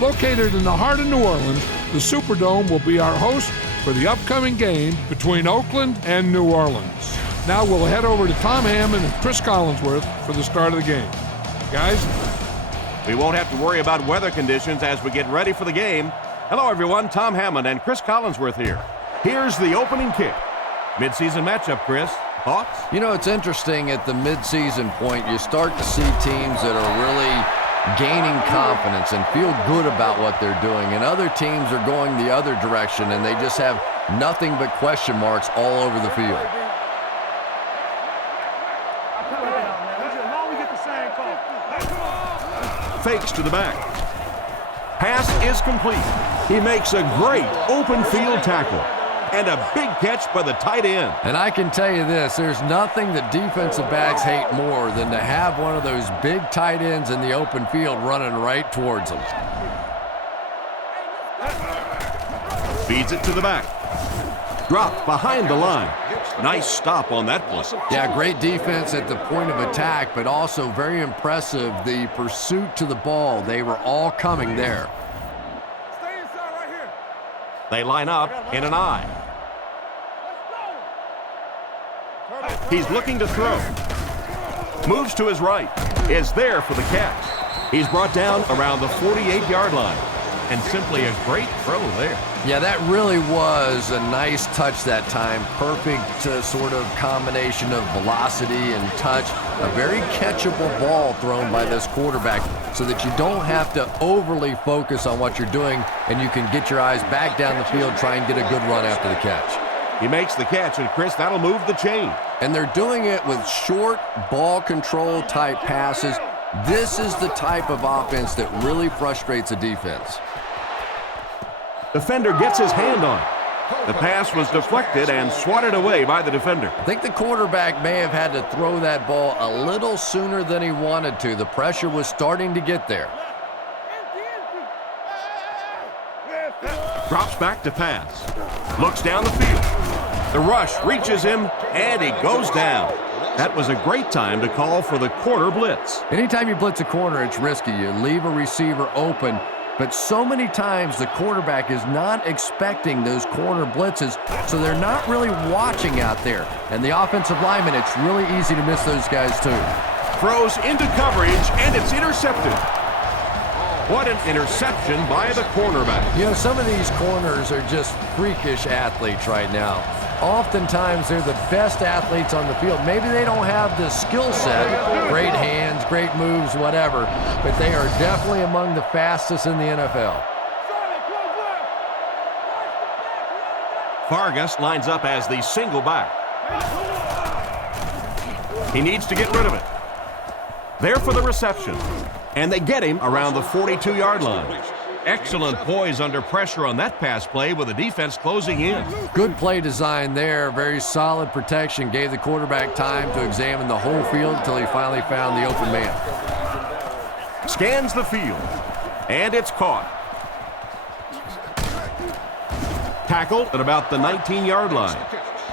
Located in the heart of New Orleans, the Superdome will be our host for the upcoming game between Oakland and New Orleans. Now we'll head over to Tom Hammond and Chris Collinsworth for the start of the game. Guys? We won't have to worry about weather conditions as we get ready for the game. Hello, everyone. Tom Hammond and Chris Collinsworth here. Here's the opening kick. Midseason matchup, Chris. Thoughts? You know, it's interesting at the midseason point, you start to see teams that are really gaining confidence and feel good about what they're doing, and other teams are going the other direction, and they just have nothing but question marks all over the field. Fakes to the back. Pass is complete. He makes a great open field tackle. And a big catch by the tight end. And I can tell you this, there's nothing that defensive backs hate more than to have one of those big tight ends in the open field running right towards them. Feeds it to the back. Drop behind the line. Nice stop on that play. Yeah, great defense at the point of attack, but also very impressive the pursuit to the ball. They were all coming there. They line up in an I. He's looking to throw. Moves to his right. Is there for the catch. He's brought down around the 48-yard line. And simply a great throw there. Yeah, that really was a nice touch that time. Perfect sort of combination of velocity and touch. A very catchable ball thrown by this quarterback so that you don't have to overly focus on what you're doing and you can get your eyes back down the field, try and get a good run after the catch. He makes the catch, and Chris, that'll move the chain. And they're doing it with short ball control type passes. This is the type of offense that really frustrates a defense. Defender gets his hand on it. The pass was deflected and swatted away by the defender. I think the quarterback may have had to throw that ball a little sooner than he wanted to. The pressure was starting to get there. Drops back to pass. Looks down the field. The rush reaches him, and he goes down. That was a great time to call for the corner blitz. Anytime you blitz a corner, it's risky. You leave a receiver open. But so many times the quarterback is not expecting those corner blitzes, so they're not really watching out there. And the offensive lineman, it's really easy to miss those guys too. Throws into coverage, and it's intercepted. What an interception by the cornerback. You know, some of these corners are just freakish athletes right now. Oftentimes, they're the best athletes on the field. Maybe they don't have the skill set, great hands, great moves, whatever, but they are definitely among the fastest in the NFL. Vargas lines up as the single back. He needs to get rid of it. There for the reception, and they get him around the 42-yard line. Excellent poise under pressure on that pass play with the defense closing in. Good play design there. Very solid protection. Gave the quarterback time to examine the whole field until he finally found the open man. Scans the field, and it's caught. Tackled at about the 19-yard line,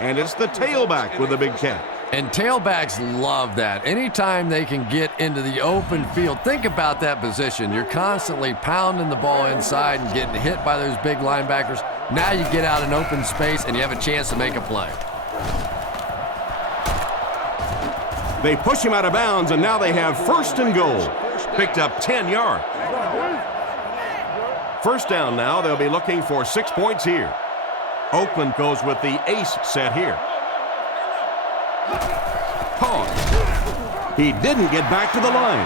and it's the tailback with a big catch. And tailbacks love that. Anytime they can get into the open field, think about that position. You're constantly pounding the ball inside and getting hit by those big linebackers. Now you get out in open space and you have a chance to make a play. They push him out of bounds, and now they have first and goal. Picked up 10 yards. First down now. They'll be looking for 6 points here. Oakland goes with the ace set here. Pause. He didn't get back to the line.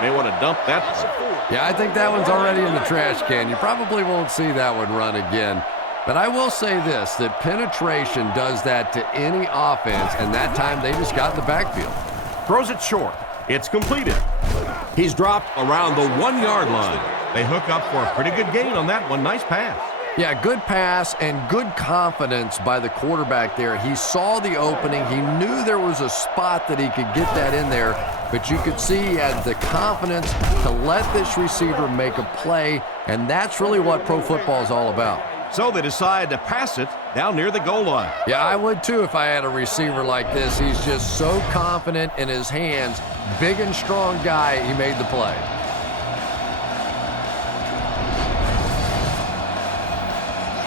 May want to dump that one. Yeah, I think that one's already in the trash can. You probably won't see that one run again. But I will say this, that penetration does that to any offense, and that time they just got in the backfield. Throws it short. It's completed. He's dropped around the 1-yard line. They hook up for a pretty good gain on that one. Nice pass. Yeah, good pass and good confidence by the quarterback there. He saw the opening. He knew there was a spot that he could get that in there, but you could see he had the confidence to let this receiver make a play, and that's really what pro football is all about. So they decide to pass it down near the goal line. Yeah, I would too if I had a receiver like this. He's just so confident in his hands. Big and strong guy, he made the play.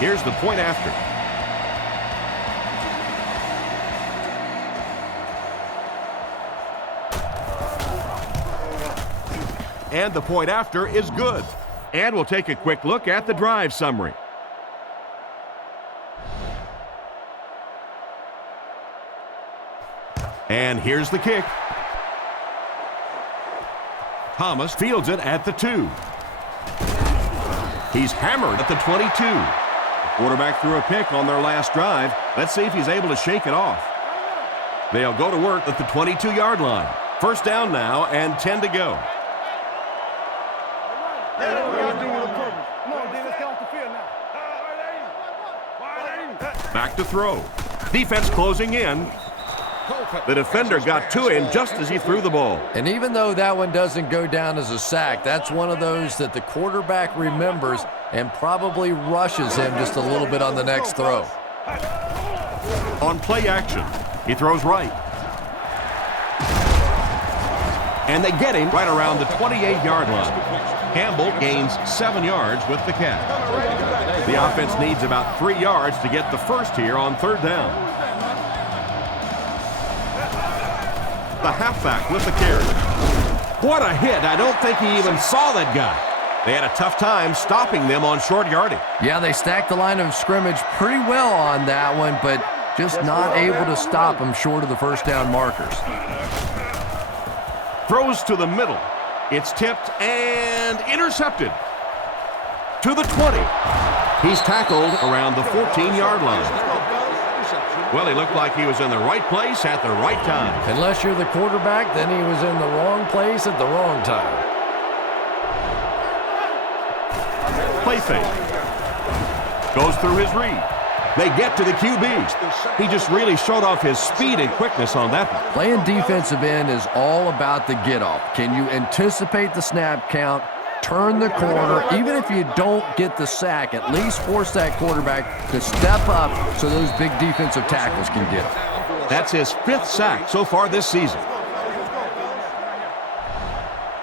Here's the point after. And the point after is good. And we'll take a quick look at the drive summary. And here's the kick. Thomas fields it at the 2. He's hammered at the 22. The quarterback threw a pick on their last drive. Let's see if he's able to shake it off. They'll go to work at the 22-yard line. First down now and 10 to go. Back to throw. Defense closing in. The defender got to him just as he threw the ball. And even though that one doesn't go down as a sack, that's one of those that the quarterback remembers and probably rushes him just a little bit on the next throw. On play action, he throws right. And they get him right around the 28-yard line. Campbell gains 7 yards with the catch. The offense needs about 3 yards to get the first here on third down. The halfback with the carry. What a hit. I don't think he even saw that guy. They had a tough time stopping them on short yardage. Yeah, they stacked the line of scrimmage pretty well on that one, but just not able to stop them short of the first down markers. Throws to the middle. It's tipped and intercepted. To the 20. He's tackled around the 14-yard line. Well, he looked like he was in the right place at the right time. Unless you're the quarterback, then he was in the wrong place at the wrong time. Play fake. Goes through his read. They get to the QB. He just really showed off his speed and quickness on that one. Playing defensive end is all about the get-off. Can you anticipate the snap count, turn the corner, even if you don't get the sack, at least force that quarterback to step up so those big defensive tackles can get him. That's his 5th sack so far this season.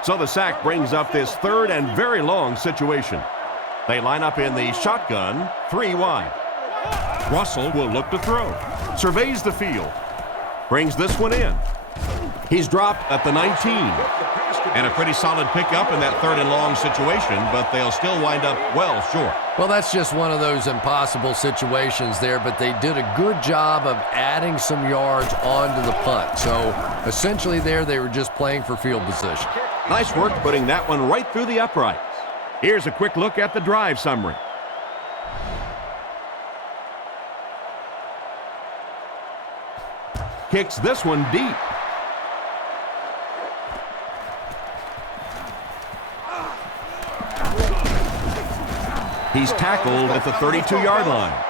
So the sack brings up this third and very long situation. They line up in the shotgun, 3 wide. Russell will look to throw. Surveys the field. Brings this one in. He's dropped at the 19. And a pretty solid pickup in that third and long situation, but they'll still wind up well short. Well, that's just one of those impossible situations there, but they did a good job of adding some yards onto the punt. So essentially there they were just playing for field position. Nice work putting that one right through the uprights. Here's a quick look at the drive summary. Kicks this one deep. He's tackled at the 32-yard line.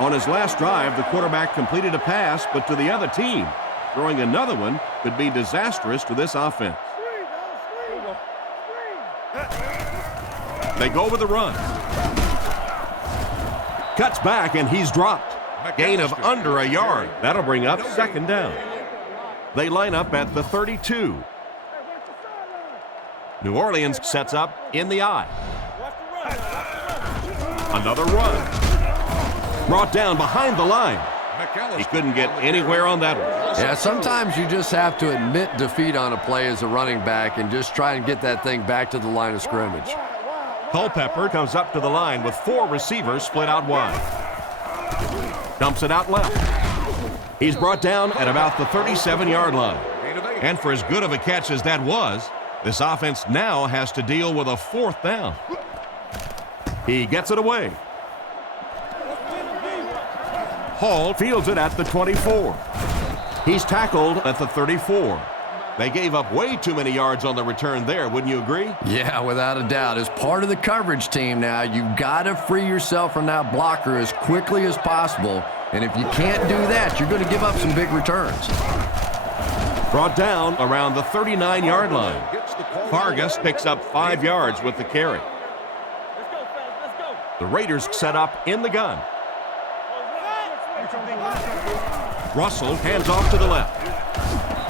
On his last drive, the quarterback completed a pass, but to the other team. Throwing another one could be disastrous to this offense. They go with the run. Cuts back, and he's dropped. Gain of under a yard. That'll bring up second down. They line up at the 32. New Orleans sets up in the I. Another run. Brought down behind the line. He couldn't get anywhere on that one. Yeah, sometimes you just have to admit defeat on a play as a running back and just try and get that thing back to the line of scrimmage. Culpepper comes up to the line with 4 receivers split out wide. Dumps it out left. He's brought down at about the 37-yard line. And for as good of a catch as that was, this offense now has to deal with a 4th down. He gets it away. Hall fields it at the 24. He's tackled at the 34. They gave up way too many yards on the return there, wouldn't you agree? Yeah, without a doubt. As part of the coverage team now, you've got to free yourself from that blocker as quickly as possible. And if you can't do that, you're going to give up some big returns. Brought down around the 39-yard line. Vargas picks up 5 yards with the carry. The Raiders set up in the gun. Russell hands off to the left.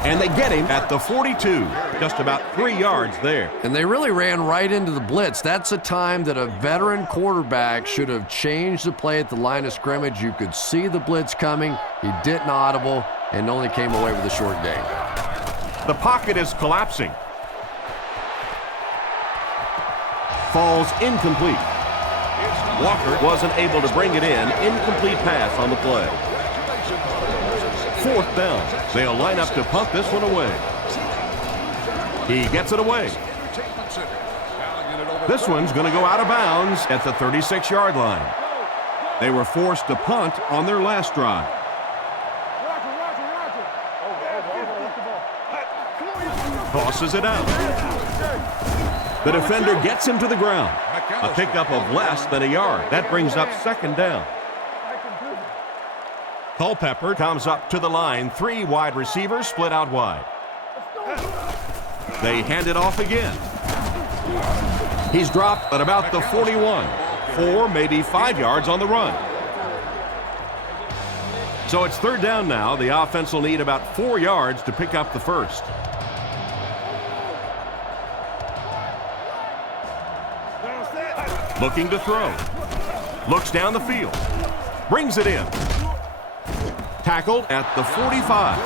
And they get him at the 42, just about 3 yards there. And they really ran right into the blitz. That's a time that a veteran quarterback should have changed the play at the line of scrimmage. You could see the blitz coming. He didn't audible and only came away with a short gain. The pocket is collapsing. Falls incomplete. Walker wasn't able to bring it in. Incomplete pass on the play. 4th down. They'll line up to punt this one away. He gets it away. This one's going to go out of bounds at the 36-yard line. They were forced to punt on their last drive. Tosses it out. The defender gets him to the ground. A pickup of less than a yard. That brings up 2nd down. Culpepper comes up to the line. 3 wide receivers split out wide. They hand it off again. He's dropped at about the 41. 4, maybe 5 yards on the run. So it's 3rd down now. The offense will need about 4 yards to pick up the first. Looking to throw. Looks down the field. Brings it in. Tackled at the 45.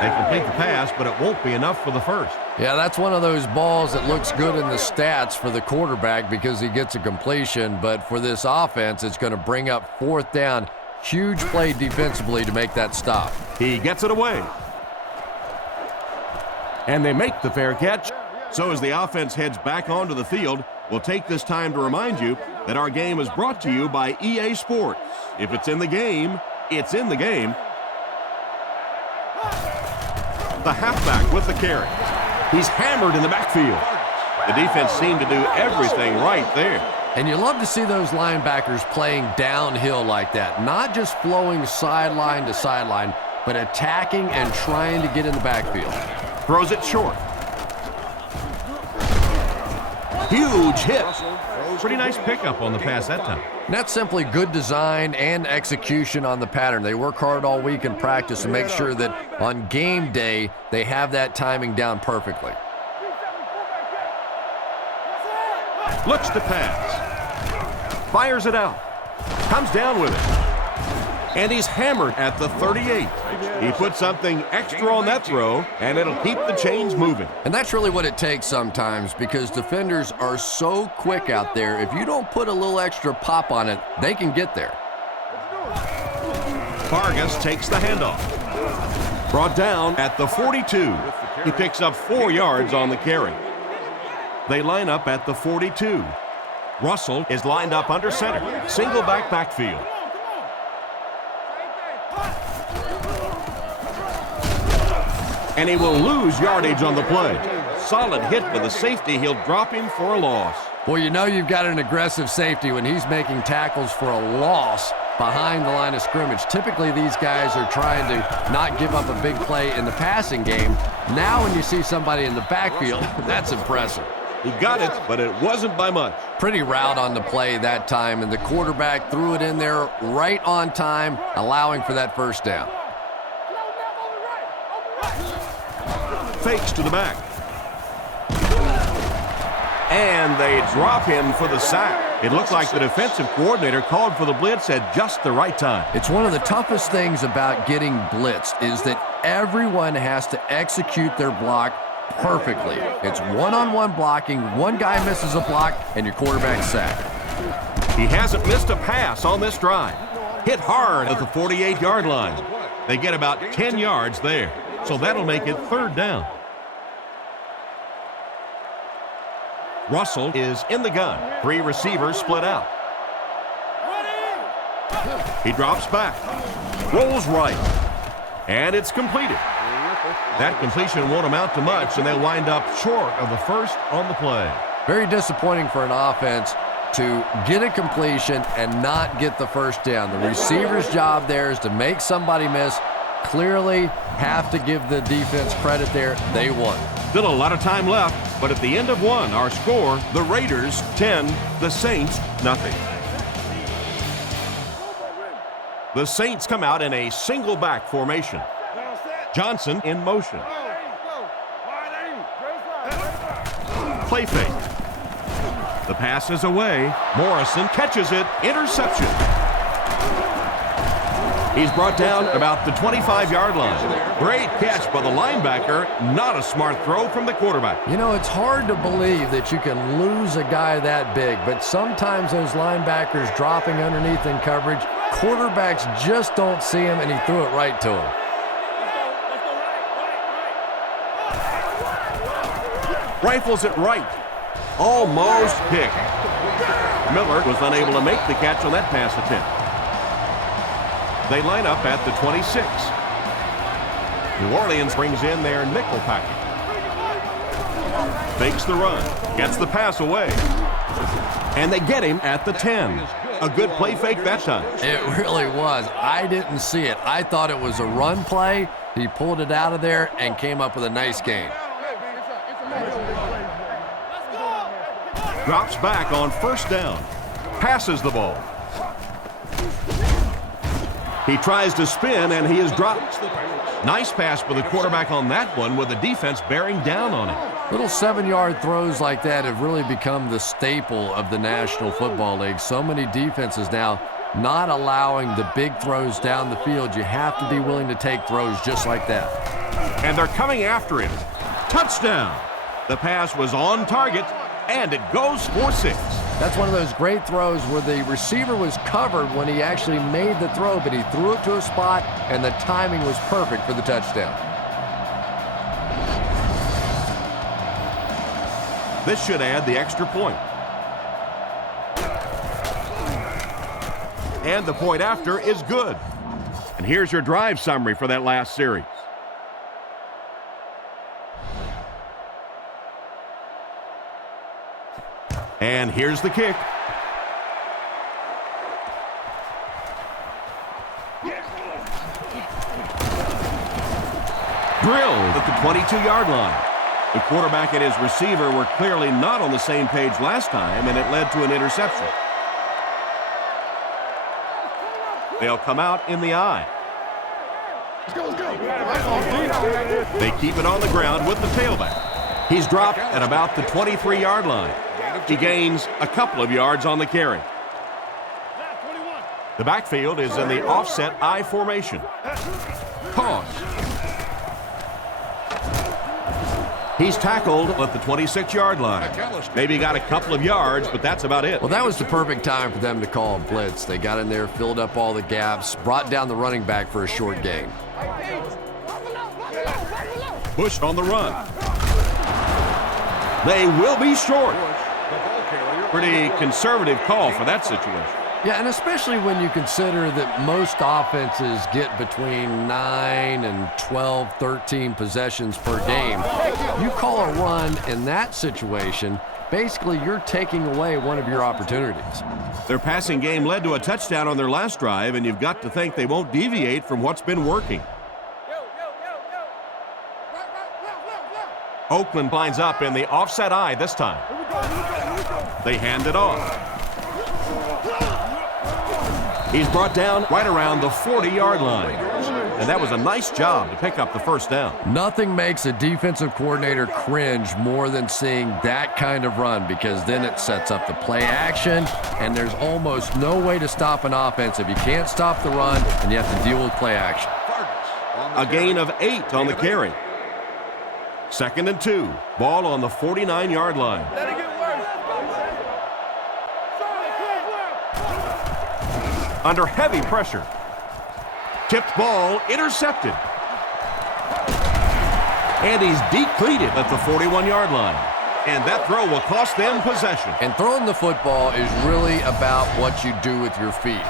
They complete the pass, but it won't be enough for the first. Yeah, that's one of those balls that looks good in the stats for the quarterback because he gets a completion, but for this offense, it's going to bring up 4th down. Huge play defensively to make that stop. He gets it away. And they make the fair catch. So as the offense heads back onto the field, we'll take this time to remind you that our game is brought to you by EA Sports. If it's in the game, it's in the game. The halfback with the carry. He's hammered in the backfield. The defense seemed to do everything right there. And you love to see those linebackers playing downhill like that, not just flowing sideline to sideline, but attacking and trying to get in the backfield. Throws it short. Huge hit. Pretty nice pickup on the pass that time. And that's simply good design and execution on the pattern. They work hard all week in practice to make sure that on game day, they have that timing down perfectly. Looks to pass. Fires it out. Comes down with it. And he's hammered at the 38. He put something extra on that throw, and it'll keep the chains moving. And that's really what it takes sometimes because defenders are so quick out there. If you don't put a little extra pop on it, they can get there. Vargas takes the handoff. Brought down at the 42. He picks up 4 yards on the carry. They line up at the 42. Russell is lined up under center. Single backfield. And he will lose yardage on the play. Solid hit with the safety. He'll drop him for a loss. Well, you know you've got an aggressive safety when he's making tackles for a loss behind the line of scrimmage. Typically, these guys are trying to not give up a big play in the passing game. Now when you see somebody in the backfield, that's impressive. He got it, but it wasn't by much. Pretty route on the play that time, and the quarterback threw it in there right on time, allowing for that first down. Fakes to the back. And they drop him for the sack. It looks like the defensive coordinator called for the blitz at just the right time. It's one of the toughest things about getting blitzed is that everyone has to execute their block perfectly. It's one-on-one blocking. One guy misses a block, and your quarterback's sacked. He hasn't missed a pass on this drive. Hit hard at the 48-yard line. They get about 10 yards there, so that'll make it 3rd down. Russell is in the gun. 3 receivers split out. He drops back. Rolls right. And it's completed. That completion won't amount to much, and they'll wind up short of the first on the play. Very disappointing for an offense to get a completion and not get the first down. The receiver's job there is to make somebody miss. Clearly have to give the defense credit there. They won. Still a lot of time left, but at the end of one, our score, the Raiders 10, the Saints nothing. The Saints come out in a single back formation. Johnson in motion. Play fake. The pass is away. Morrison catches it. Interception. He's brought down about the 25-yard line. Great catch by the linebacker. Not a smart throw from the quarterback. You know, it's hard to believe that you can lose a guy that big, but sometimes those linebackers dropping underneath in coverage, quarterbacks just don't see him, and he threw it right to him. Rifles it right. Almost picked. Miller was unable to make the catch on that pass attempt. They line up at the 26. New Orleans brings in their nickel package. Fakes the run. Gets the pass away. And they get him at the 10. A good play fake that time. It really was. I didn't see it. I thought it was a run play. He pulled it out of there and came up with a nice gain. Drops back on first down. Passes the ball. He tries to spin, and he is dropped. Nice pass for the quarterback on that one with the defense bearing down on him. Little 7-yard throws like that have really become the staple of the National Football League. So many defenses now not allowing the big throws down the field. You have to be willing to take throws just like that. And they're coming after him. Touchdown. The pass was on target, and it goes for 6. That's one of those great throws where the receiver was covered when he actually made the throw, but he threw it to a spot, and the timing was perfect for the touchdown. This should add the extra point. And the point after is good. And here's your drive summary for that last series. And here's the kick. Drilled at the 22-yard line. The quarterback and his receiver were clearly not on the same page last time, and it led to an interception. They'll come out in the eye. They keep it on the ground with the tailback. He's dropped at about the 23-yard line. He gains a couple of yards on the carry. The backfield is in the offset I formation. Toss. He's tackled at the 26-yard line. Maybe got a couple of yards, but that's about it. Well, that was the perfect time for them to call a blitz. They got in there, filled up all the gaps, brought down the running back for a short gain. Bush on the run. They will be short. Pretty conservative call for that situation. Yeah, and especially when you consider that most offenses get between 9 and 12, 13 possessions per game. You call a run in that situation, basically you're taking away one of your opportunities. Their passing game led to a touchdown on their last drive, and you've got to think they won't deviate from what's been working. Oakland lines up in the offset I this time. They hand it off. He's brought down right around the 40-yard line. And that was a nice job to pick up the first down. Nothing makes a defensive coordinator cringe more than seeing that kind of run, because then it sets up the play action, and there's almost no way to stop an offense if you can't stop the run and you have to deal with play action. A gain of 8 on the carry. 2nd and 2. Ball on the 49-yard line. Under heavy pressure. Tipped ball, intercepted. And he's depleted at the 41-yard line. And that throw will cost them possession. And throwing the football is really about what you do with your feet.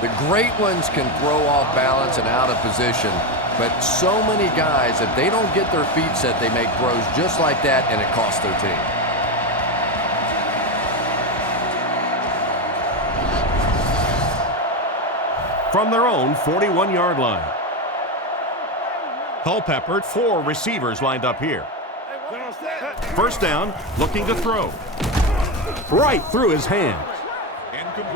The great ones can throw off balance and out of position, but so many guys, if they don't get their feet set, they make throws just like that, and it costs their team. From their own 41-yard line. Culpepper, 4 receivers lined up here. First down, looking to throw. Right through his hands.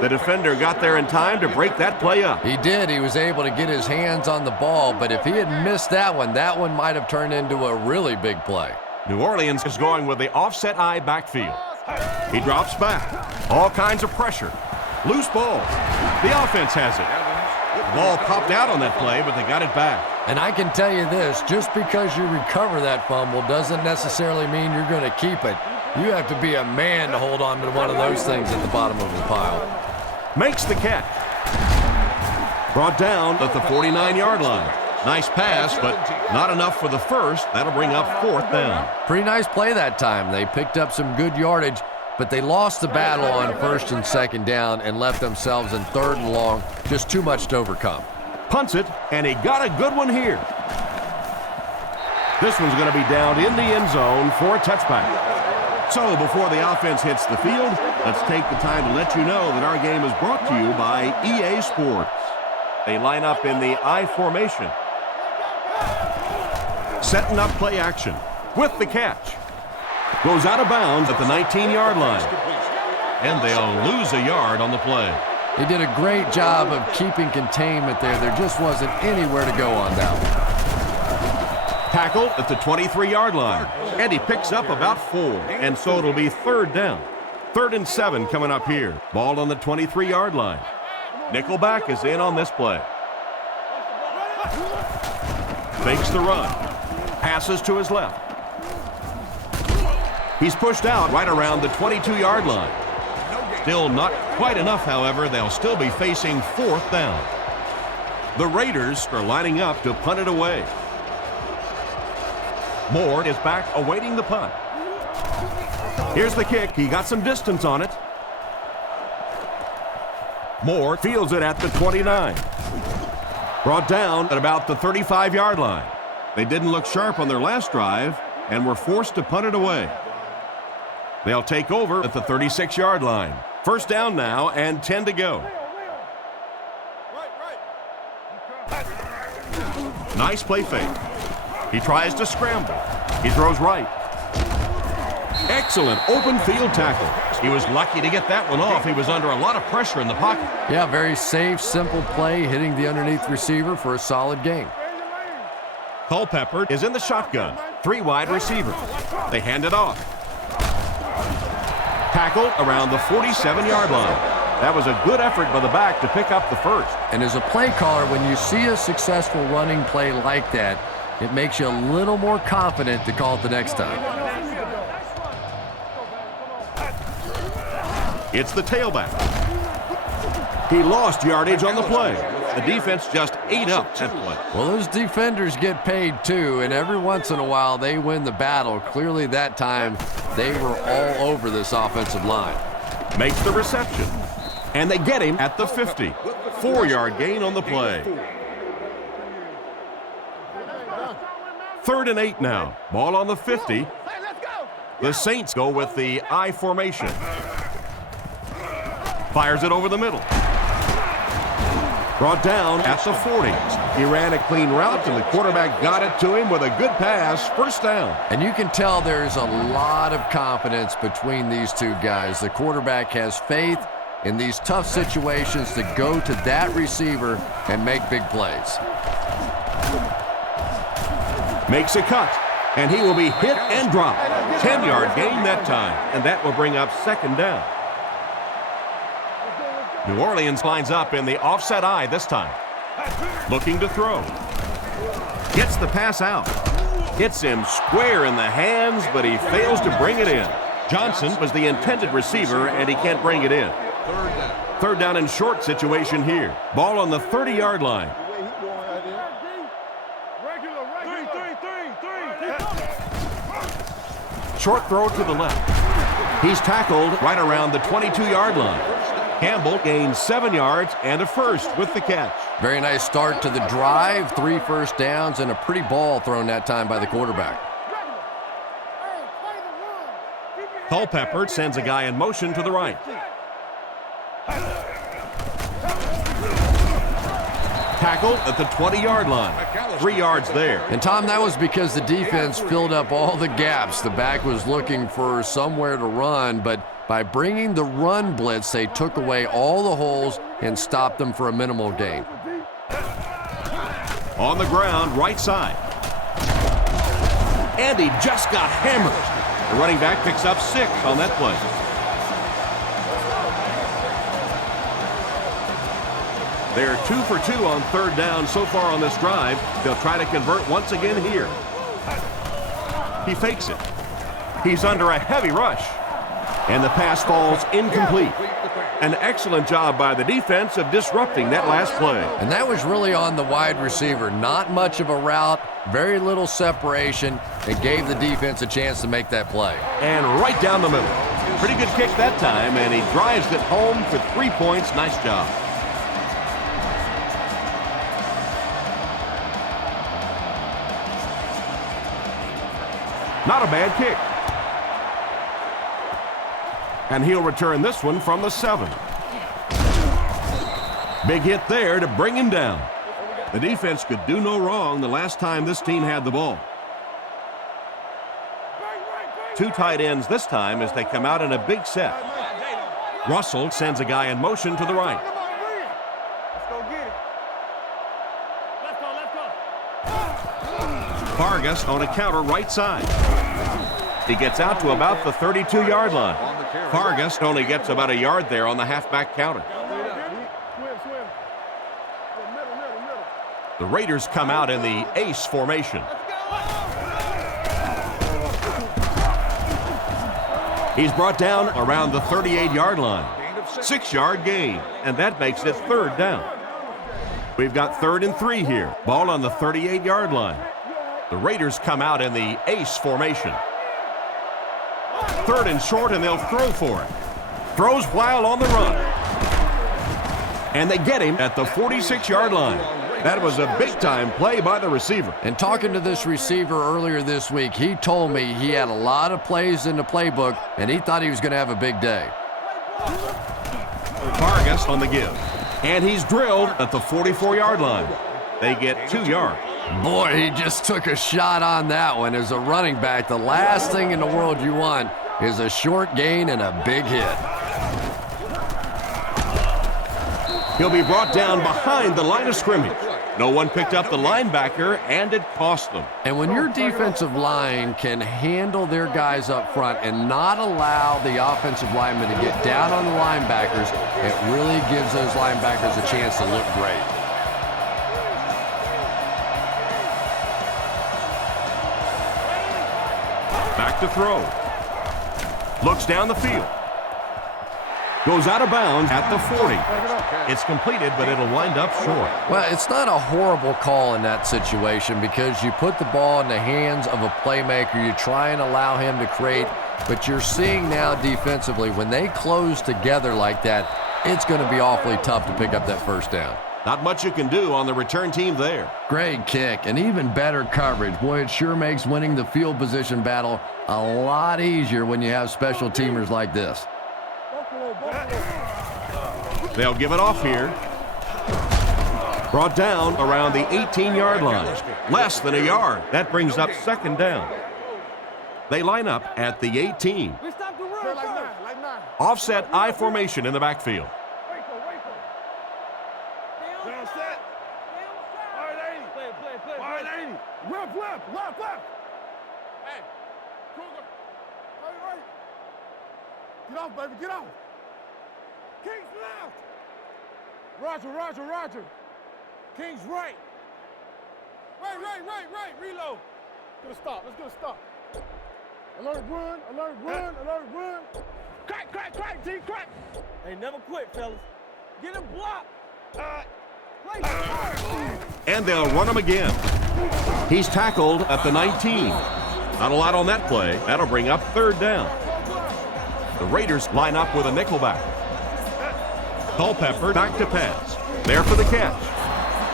The defender got there in time to break that play up. He did. He was able to get his hands on the ball, but if he had missed that one might have turned into a really big play. New Orleans is going with the offset eye backfield. He drops back. All kinds of pressure. Loose balls. The offense has it. The ball popped out on that play, but they got it back. And I can tell you this, just because you recover that fumble doesn't necessarily mean you're going to keep it. You have to be a man to hold on to one of those things at the bottom of the pile. Makes the catch. Brought down at the 49-yard line. Nice pass, but not enough for the first. That'll bring up 4th down. Pretty nice play that time. They picked up some good yardage, but they lost the battle on 1st and 2nd down and left themselves in 3rd and long. Just too much to overcome. Punts it, and he got a good one here. This one's going to be down in the end zone for a touchback. So before the offense hits the field, let's take the time to let you know that our game is brought to you by EA Sports. They line up in the I formation. Setting up play action with the catch. Goes out of bounds at the 19-yard line. And they'll lose a yard on the play. He did a great job of keeping containment there. There just wasn't anywhere to go on that one. Tackle at the 23-yard line. And he picks up about 4. And so it'll be 3rd down. 3rd and 7 coming up here. Ball on the 23-yard line. Nickelback is in on this play. Fakes the run. Passes to his left. He's pushed out right around the 22-yard line. Still not quite enough, however. They'll still be facing 4th down. The Raiders are lining up to punt it away. Moore is back awaiting the punt. Here's the kick. He got some distance on it. Moore fields it at the 29. Brought down at about the 35-yard line. They didn't look sharp on their last drive and were forced to punt it away. They'll take over at the 36-yard line. 1st down now and 10 to go. Nice play fake. He tries to scramble. He throws right. Excellent open field tackle. He was lucky to get that one off. He was under a lot of pressure in the pocket. Yeah, very safe, simple play, hitting the underneath receiver for a solid gain. Culpepper is in the shotgun. 3 wide receiver. They hand it off. Tackle around the 47-yard line. That was a good effort by the back to pick up the first. And as a play caller, when you see a successful running play like that, it makes you a little more confident to call it the next time. It's the tailback. He lost yardage on the play. The defense just ate up that play. Well, those defenders get paid too, and every once in a while they win the battle. Clearly that time they were all over this offensive line. Makes the reception. And they get him at the 50. 4-yard gain on the play. 3rd and 8 now. Ball on the 50. The Saints go with the I formation. Fires it over the middle. Brought down at the 40. He ran a clean route, and the quarterback got it to him with a good pass. 1st down. And you can tell there's a lot of confidence between these two guys. The quarterback has faith in these tough situations to go to that receiver and make big plays. Makes a cut, and he will be hit and dropped. 10-yard gain that time, and that will bring up 2nd down. New Orleans lines up in the offset eye this time. Looking to throw. Gets the pass out. Hits him square in the hands, but he fails to bring it in. Johnson was the intended receiver, and he can't bring it in. 3rd down and short situation here. Ball on the 30-yard line. Short throw to the left. He's tackled right around the 22-yard line. Campbell gains 7 yards and a first with the catch. Very nice start to the drive. 3 first downs and a pretty ball thrown that time by the quarterback. Culpepper sends a guy in motion to the right. Tackle at the 20-yard line. 3 yards there. And Tom, that was because the defense filled up all the gaps. The back was looking for somewhere to run, but By bringing the run blitz, they took away all the holes and stopped them for a minimal gain. On the ground, right side. And he just got hammered. The running back picks up 6 on that play. They're 2 for 2 on third down so far on this drive. They'll try to convert once again here. He fakes it. He's under a heavy rush. And the pass falls incomplete. An excellent job by the defense of disrupting that last play. And that was really on the wide receiver. Not much of a route, very little separation. It gave the defense a chance to make that play. And right down the middle. Pretty good kick that time, and he drives it home for 3 points. Nice job. Not a bad kick. And he'll return this one from the 7. Big hit there to bring him down. The defense could do no wrong the last time this team had the ball. 2 tight ends this time as they come out in a big set. Russell sends a guy in motion to the right. Vargas on a counter right side. He gets out to about the 32-yard line. Vargas only gets about a yard there on the halfback counter. The Raiders come out in the ace formation. He's brought down around the 38-yard line. 6-yard gain, and that makes it third down. We've got 3rd and 3 here. Ball on the 38-yard line. The Raiders come out in the ace formation. 3rd and short, and they'll throw for it. Throws while on the run. And they get him at the 46-yard line. That was a big-time play by the receiver. And talking to this receiver earlier this week, he told me he had a lot of plays in the playbook, and he thought he was going to have a big day. Vargas on the give. And he's drilled at the 44-yard line. They get 2 yards. Boy, he just took a shot on that one. As a running back, the last thing in the world you want is a short gain and a big hit. He'll be brought down behind the line of scrimmage. No one picked up the linebacker, and it cost them. And when your defensive line can handle their guys up front and not allow the offensive linemen to get down on the linebackers, it really gives those linebackers a chance to look great. Back to throw. Looks down the field. Goes out of bounds at the 40. It's completed, but it'll wind up short. Well, it's not a horrible call in that situation because you put the ball in the hands of a playmaker. You try and allow him to create, but you're seeing now defensively, when they close together like that, it's going to be awfully tough to pick up that first down. Not much you can do on the return team there. Great kick and even better coverage. Boy, it sure makes winning the field position battle a lot easier when you have special teamers like this. They'll give it off here. Brought down around the 18-yard line. Less than a yard. That brings up 2nd down. They line up at the 18. Offset I formation in the backfield. Get off, baby, get off. King's left. Roger. King's right. Right. Reload. Let's get a stop. Alert, run. Crack, T, crack. Hey, never quit, fellas. Get him blocked. And they'll run him again. He's tackled at the 19. Not a lot on that play. That'll bring up 3rd down. The Raiders line up with a nickelback. Culpepper back to pass. There for the catch.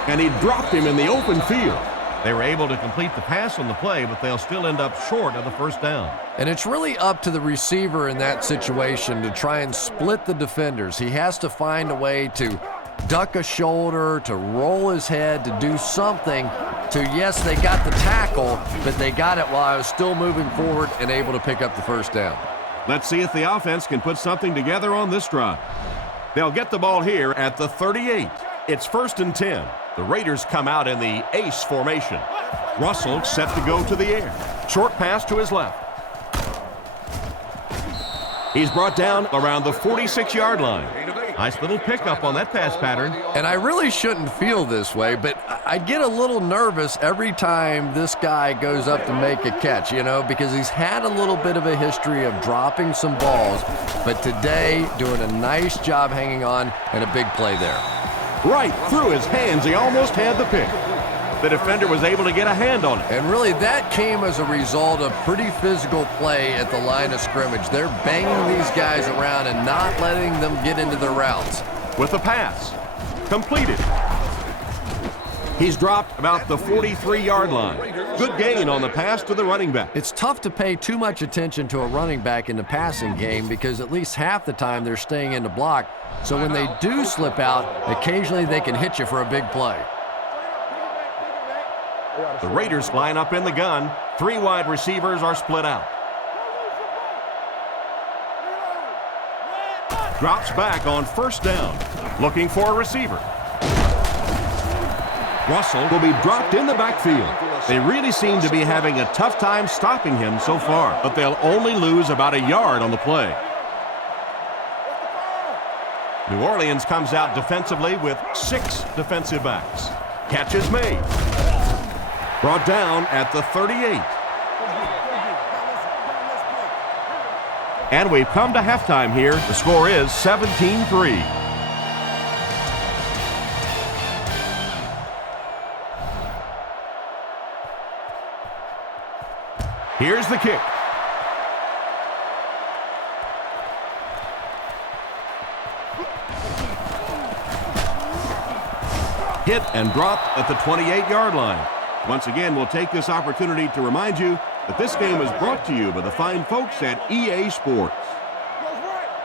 And he dropped him in the open field. They were able to complete the pass on the play, but they'll still end up short of the 1st down. And it's really up to the receiver in that situation to try and split the defenders. He has to find a way to duck a shoulder, to roll his head, to do something to, yes, they got the tackle, but they got it while I was still moving forward and able to pick up the 1st down. Let's see if the offense can put something together on this drive. They'll get the ball here at the 38. It's 1st and 10. The Raiders come out in the ace formation. Russell set to go to the air. Short pass to his left. He's brought down around the 46-yard line. Nice little pickup on that pass pattern. And I really shouldn't feel this way, but I get a little nervous every time this guy goes up to make a catch, because he's had a little bit of a history of dropping some balls, but today doing a nice job hanging on and a big play there. Right through his hands, he almost had the pick. The defender was able to get a hand on it. And really, that came as a result of pretty physical play at the line of scrimmage. They're banging these guys around and not letting them get into their routes. With the pass. Completed. He's dropped about the 43-yard line. Good gain on the pass to the running back. It's tough to pay too much attention to a running back in the passing game because at least half the time they're staying in the block. So when they do slip out, occasionally they can hit you for a big play. The Raiders line up in the gun. 3 wide receivers are split out. Drops back on 1st down. Looking for a receiver. Russell will be dropped in the backfield. They really seem to be having a tough time stopping him so far, but they'll only lose about a yard on the play. New Orleans comes out defensively with 6 defensive backs. Catch is made. Brought down at the 38. And we've come to halftime here. The score is 17-3. Here's the kick. Hit and dropped at the 28-yard line. Once again, we'll take this opportunity to remind you that this game is brought to you by the fine folks at EA Sports.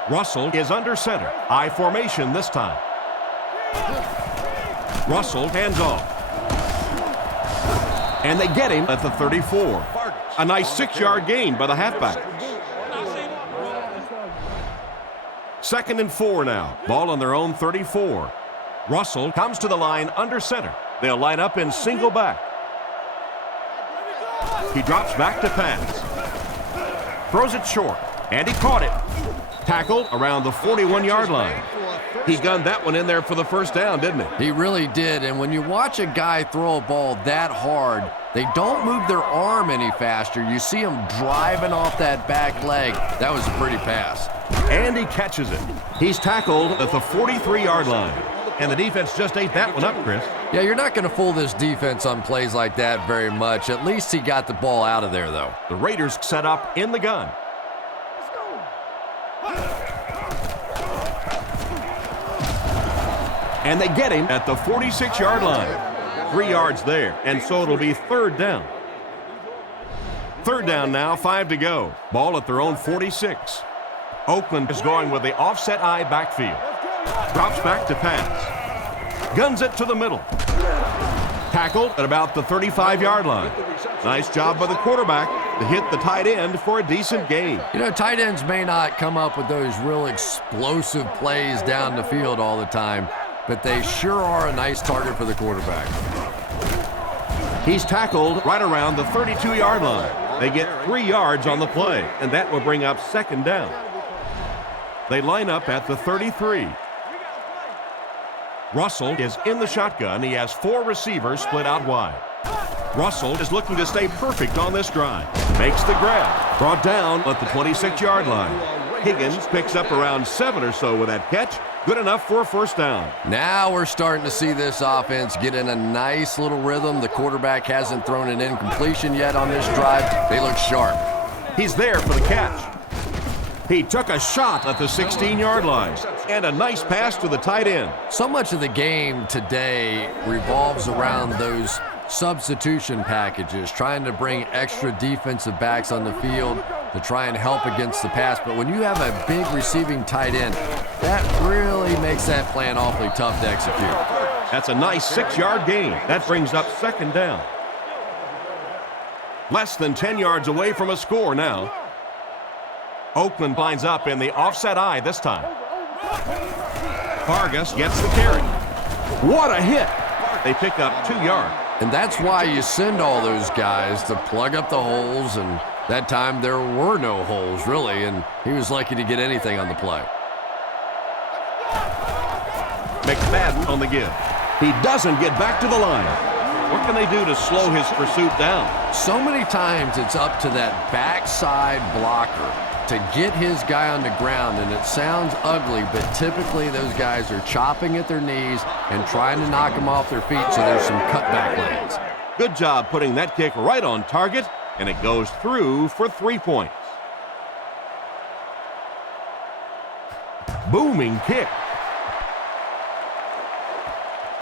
Russell is under center. I formation this time. Russell hands off. And they get him at the 34. A nice 6-yard gain by the halfback. 2nd and 4 now. Ball on their own 34. Russell comes to the line under center. They'll line up in single back. He drops back to pass. Throws it short, and he caught it. Tackled around the 41-yard line. He gunned that one in there for the 1st down, didn't he? He really did, and when you watch a guy throw a ball that hard, they don't move their arm any faster. You see him driving off that back leg. That was a pretty pass. And he catches it. He's tackled at the 43-yard line. And the defense just ate that one up, Chris. Yeah, you're not going to fool this defense on plays like that very much. At least he got the ball out of there, though. The Raiders set up in the gun. And they get him at the 46-yard line. 3 yards there, and so it'll be 3rd down. 3rd down now, 5 to go. Ball at their own 46. Oakland is going with the offset eye backfield. Drops back to pass. Guns it to the middle. Tackled at about the 35-yard line. Nice job by the quarterback to hit the tight end for a decent gain. Tight ends may not come up with those real explosive plays down the field all the time, but they sure are a nice target for the quarterback. He's tackled right around the 32-yard line. They get 3 yards on the play, and that will bring up 2nd down. They line up at the 33. Russell is in the shotgun. He has 4 receivers split out wide. Russell is looking to stay perfect on this drive. Makes the grab. Brought down at the 26-yard line. Higgins picks up around 7 or so with that catch. Good enough for a 1st down. Now we're starting to see this offense get in a nice little rhythm. The quarterback hasn't thrown an incompletion yet on this drive. They look sharp. He's there for the catch. He took a shot at the 16-yard line. And a nice pass to the tight end. So much of the game today revolves around those substitution packages, trying to bring extra defensive backs on the field to try and help against the pass. But when you have a big receiving tight end, that really makes that plan awfully tough to execute. That's a nice 6-yard gain. That brings up 2nd down. Less than 10 yards away from a score now. Oakland lines up in the offset eye this time. Vargas gets the carry. What a hit! They pick up 2 yards. And that's why you send all those guys to plug up the holes, and that time there were no holes, really, and he was lucky to get anything on the play. McFadden on the give. He doesn't get back to the line. What can they do to slow his pursuit down? So many times it's up to that backside blocker to get his guy on the ground, and it sounds ugly, but typically those guys are chopping at their knees and trying to knock them off their feet, so there's some cutback lanes. Good job putting that kick right on target, and it goes through for 3 points. Booming kick.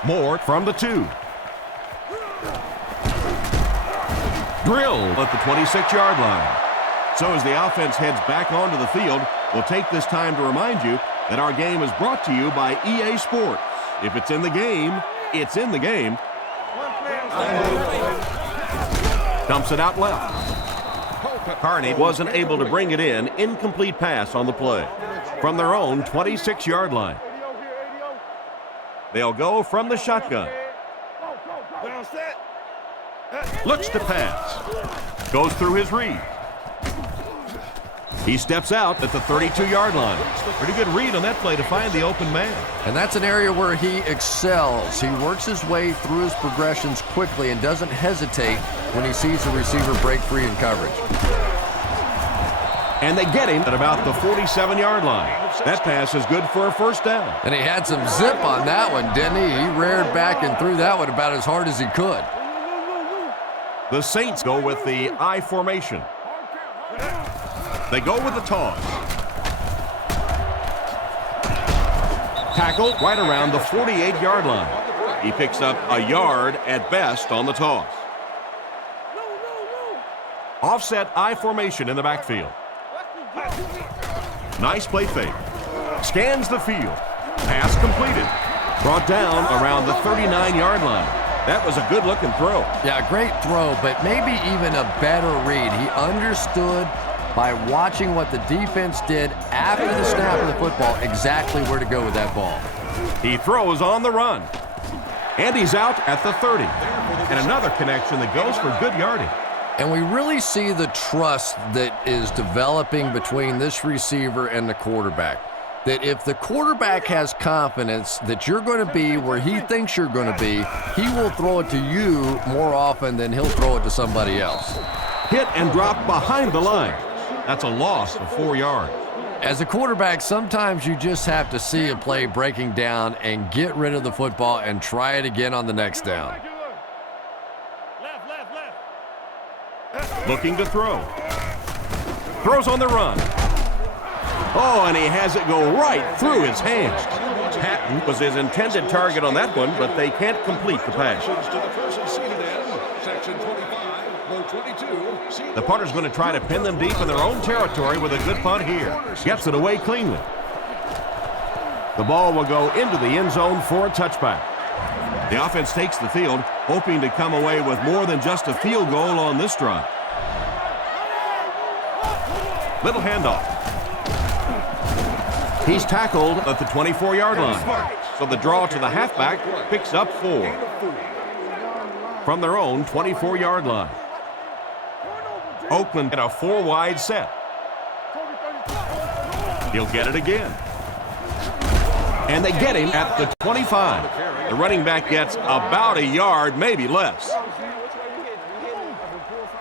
Moore from the 2. Drilled at the 26-yard line. So as the offense heads back onto the field, we'll take this time to remind you that our game is brought to you by EA Sports. If it's in the game, it's in the game. Dumps it out left. Carney wasn't able to bring it in. Incomplete pass on the play. From their own 26-yard line. They'll go from the shotgun. Looks to pass. Goes through his read. He steps out at the 32-yard line. Pretty good read on that play to find the open man. And that's an area where he excels. He works his way through his progressions quickly and doesn't hesitate when he sees the receiver break free in coverage. And they get him at about the 47-yard line. That pass is good for a first down. And he had some zip on that one, didn't he? He reared back and threw that one about as hard as he could. The Saints go with the I formation. They go with the toss. Tackle right around the 48-yard line. He picks up a yard at best on the toss. Offset I formation in the backfield. Nice play fake. Scans the field. Pass completed. Brought down around the 39-yard line. That was a good-looking throw. Yeah, great throw, but maybe even a better read. He understood by watching what the defense did after the snap of the football exactly where to go with that ball. He throws on the run. And he's out at the 30. And another connection that goes for good yardage. And we really see the trust that is developing between this receiver and the quarterback. That if the quarterback has confidence that you're going to be where he thinks you're going to be, he will throw it to you more often than he'll throw it to somebody else. Hit and drop behind the line. That's a loss of 4 yards. As a quarterback, sometimes you just have to see a play breaking down and get rid of the football and try it again on the next down. Looking to throw. Throws on the run. Oh, and he has it go right through his hands. Patton was his intended target on that one, but they can't complete the pass. The punter's going to try to pin them deep in their own territory with a good punt here. Gets it away cleanly. The ball will go into the end zone for a touchback. The offense takes the field, hoping to come away with more than just a field goal on this drive. Little handoff. He's tackled at the 24-yard line. So the draw to the halfback picks up 4. From their own 24-yard line. Oakland at a 4-wide set. He'll get it again. And they get him at the 25. The running back gets about a yard, maybe less.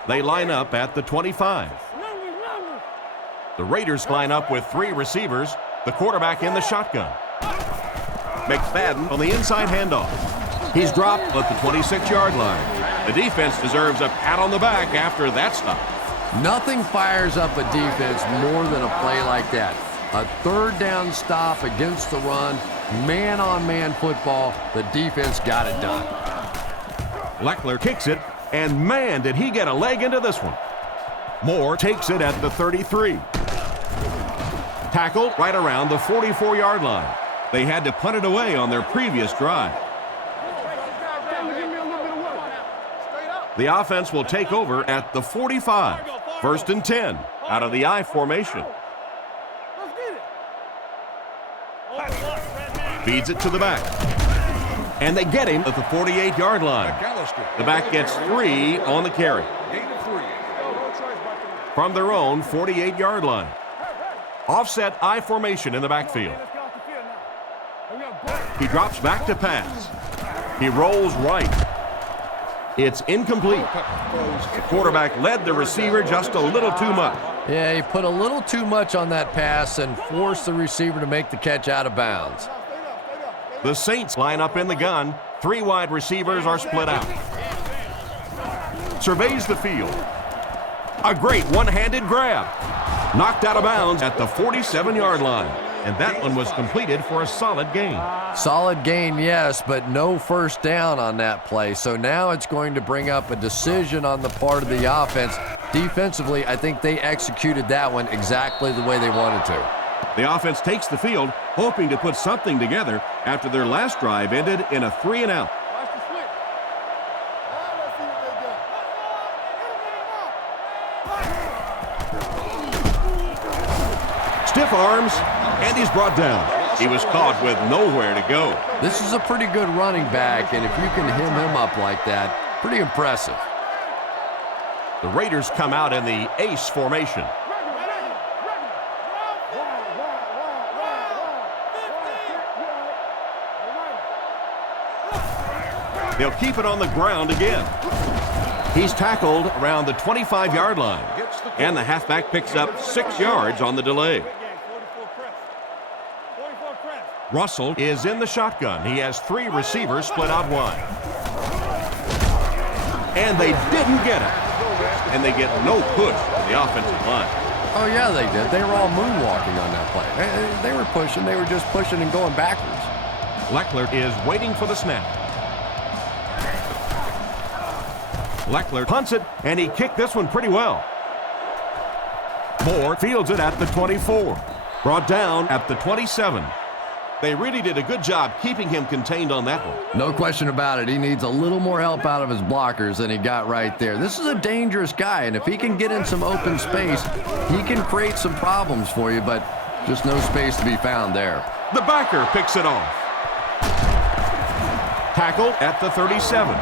They line up at the 25. The Raiders line up with 3 receivers, the quarterback in the shotgun. McFadden on the inside handoff. He's dropped at the 26-yard line. The defense deserves a pat on the back after that stop. Nothing fires up a defense more than a play like that. A third down stop against the run, man-on-man football. The defense got it done. Leckler kicks it, and man, did he get a leg into this one. Moore takes it at the 33. Tackled right around the 44-yard line. They had to punt it away on their previous drive. The offense will take over at the 45. 1st and 10 out of the I formation. Feeds it to the back. And they get him at the 48-yard line. The back gets 3 on the carry. From their own 48-yard line. Offset I formation in the backfield. He drops back to pass. He rolls right. It's incomplete. The quarterback led the receiver just a little too much. Yeah, he put a little too much on that pass and forced the receiver to make the catch out of bounds. The Saints line up in the gun. 3 wide receivers are split out. Surveys the field. A great one-handed grab. Knocked out of bounds at the 47-yard line. And that one was completed for a solid gain. Solid gain, yes, but no first down on that play. So now it's going to bring up a decision on the part of the offense. Defensively, I think they executed that one exactly the way they wanted to. The offense takes the field, hoping to put something together after their last drive ended in a 3-and-out. Stiff arms, and he's brought down. He was caught with nowhere to go. This is a pretty good running back, and if you can hem him up like that, pretty impressive. The Raiders come out in the ace formation. They'll keep it on the ground again. He's tackled around the 25-yard line, and the halfback picks up 6 yards on the delay. Russell is in the shotgun. He has 3 receivers split out wide. And they didn't get it. And they get no push from the offensive line. Oh, yeah, they did. They were all moonwalking on that play. They were pushing. They were just pushing and going backwards. Leckler is waiting for the snap. Leckler punts it, and he kicked this one pretty well. Moore fields it at the 24. Brought down at the 27. They really did a good job keeping him contained on that one. No question about it. He needs a little more help out of his blockers than he got right there. This is a dangerous guy, and if he can get in some open space, he can create some problems for you, but just no space to be found there. The backer picks it off. Tackle at the 37.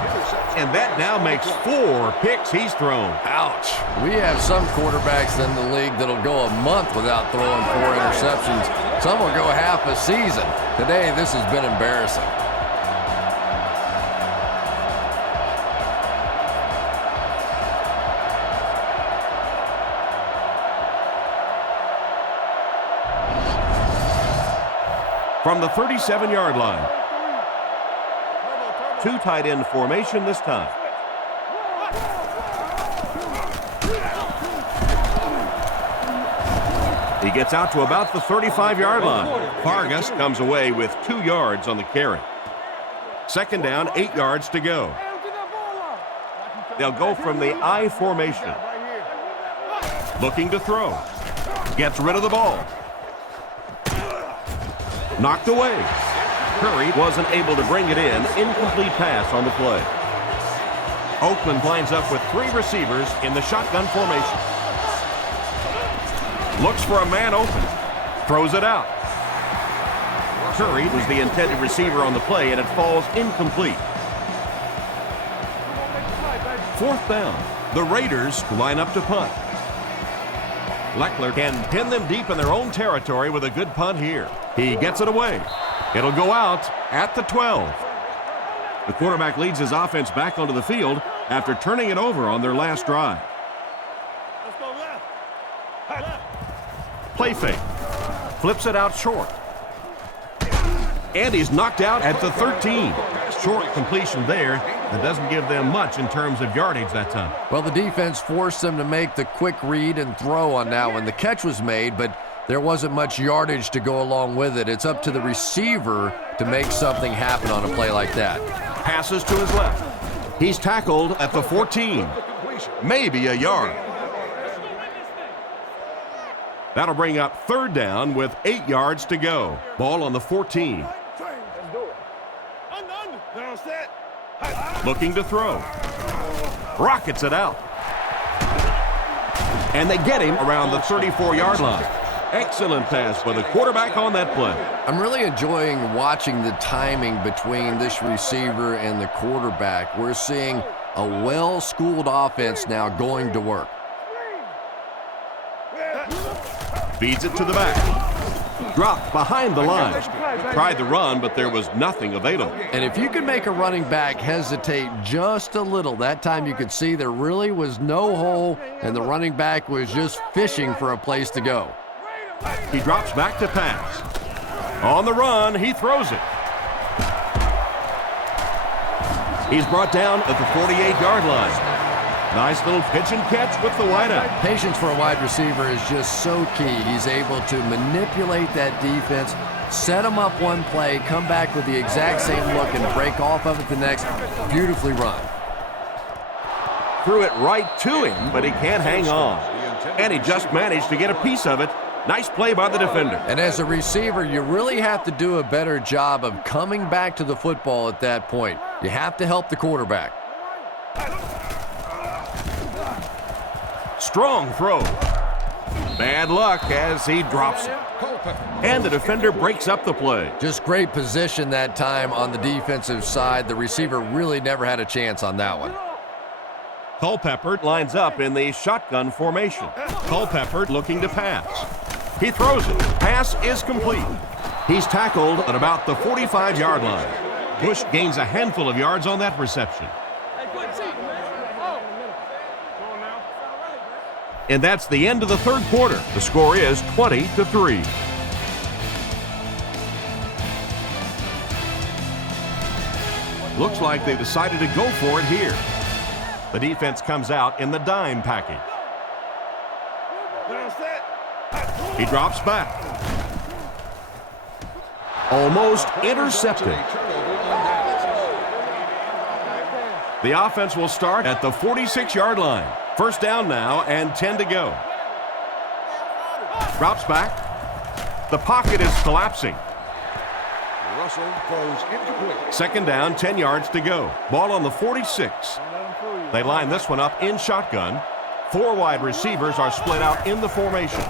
And that now makes 4 picks he's thrown. Ouch. We have some quarterbacks in the league that'll go a month without throwing 4 interceptions. Some will go half a season. Today, this has been embarrassing. From the 37-yard line. 2 tight end formation this time. He gets out to about the 35-yard line. Vargas comes away with 2 yards on the carry. Second down, 8 yards to go. They'll go from the I formation. Looking to throw. Gets rid of the ball. Knocked away. Curry wasn't able to bring it in. Incomplete pass on the play. Oakland lines up with 3 receivers in the shotgun formation. Looks for a man open. Throws it out. Curry was the intended receiver on the play, and it falls incomplete. 4th down. The Raiders line up to punt. Leckler can pin them deep in their own territory with a good punt here. He gets it away. It'll go out at the 12. The quarterback leads his offense back onto the field after turning it over on their last drive. Let's go left. Play fake. Flips it out short. And he's knocked out at the 13. Short completion there. That doesn't give them much in terms of yardage that time. Well, the defense forced them to make the quick read and throw on that one. The catch was made, but there wasn't much yardage to go along with it. It's up to the receiver to make something happen on a play like that. Passes to his left. He's tackled at the 14. Maybe a yard. That'll bring up 3rd down with 8 yards to go. Ball on the 14. Let's do it. Under. Down set. Looking to throw. Rockets it out. And they get him around the 34-yard line. Excellent pass by the quarterback on that play. I'm really enjoying watching the timing between this receiver and the quarterback. We're seeing a well-schooled offense now going to work. Feeds it to the back. Dropped behind the line. Tried the run, but there was nothing available. And if you can make a running back hesitate just a little, that time you could see there really was no hole, and the running back was just fishing for a place to go. He drops back to pass. On the run, he throws it. He's brought down at the 48-yard line. Nice little pitch and catch with the wideout. Patience for a wide receiver is just so key. He's able to manipulate that defense, set them up one play, come back with the exact same look, and break off of it the next. Beautifully run. Threw it right to him, but he can't hang on. And he just managed to get a piece of it. Nice play by the defender. And as a receiver, you really have to do a better job of coming back to the football at that point. You have to help the quarterback. Strong throw. Bad luck as he drops it. And the defender breaks up the play. Just great position that time on the defensive side. The receiver really never had a chance on that one. Culpepper lines up in the shotgun formation. Culpepper looking to pass. He throws it. Pass is complete. He's tackled at about the 45-yard line. Bush gains a handful of yards on that reception. And that's the end of the third quarter. The score is 20-3. Looks like they decided to go for it here. The defense comes out in the dime package. He drops back. Almost intercepted. The offense will start at the 46-yard line. First down now and 10 to go. Drops back. The pocket is collapsing. Russell throws incomplete. Second down, 10 yards to go. Ball on the 46. They line this one up in shotgun. 4 wide receivers are split out in the formation.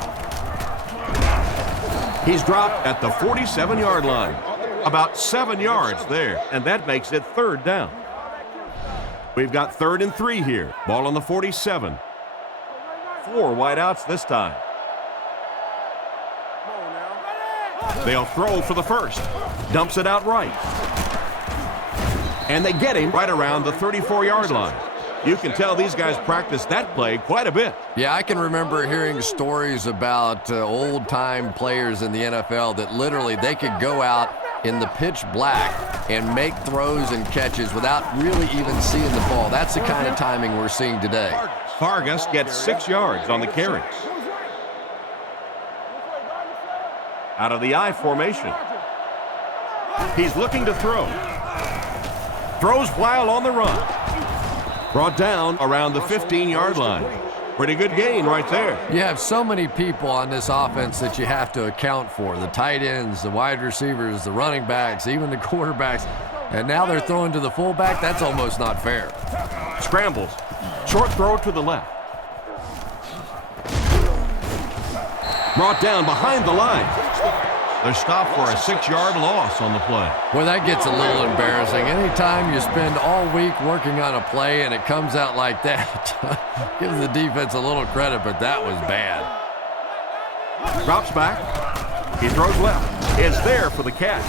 He's dropped at the 47-yard line. About 7 yards there, and that makes it third down. We've got 3rd and 3 here. Ball on the 47. 4 wideouts this time. They'll throw for the first. Dumps it out right. And they get him right around the 34-yard line. You can tell these guys practice that play quite a bit. Yeah, I can remember hearing stories about old-time players in the NFL that literally they could go out in the pitch black and make throws and catches without really even seeing the ball. That's the kind of timing we're seeing today. Vargas gets 6 yards on the carry. Out of the I formation. He's looking to throw. Throws while on the run. Brought down around the 15-yard line. Pretty good gain right there. You have so many people on this offense that you have to account for. The tight ends, the wide receivers, the running backs, even the quarterbacks. And now they're throwing to the fullback. That's almost not fair. Scrambles. Short throw to the left. Brought down behind the line. They're stopped for a 6-yard loss on the play. Well, that gets a little embarrassing. Anytime you spend all week working on a play and it comes out like that, give the defense a little credit, but that was bad. Drops back. He throws left. Is there for the catch.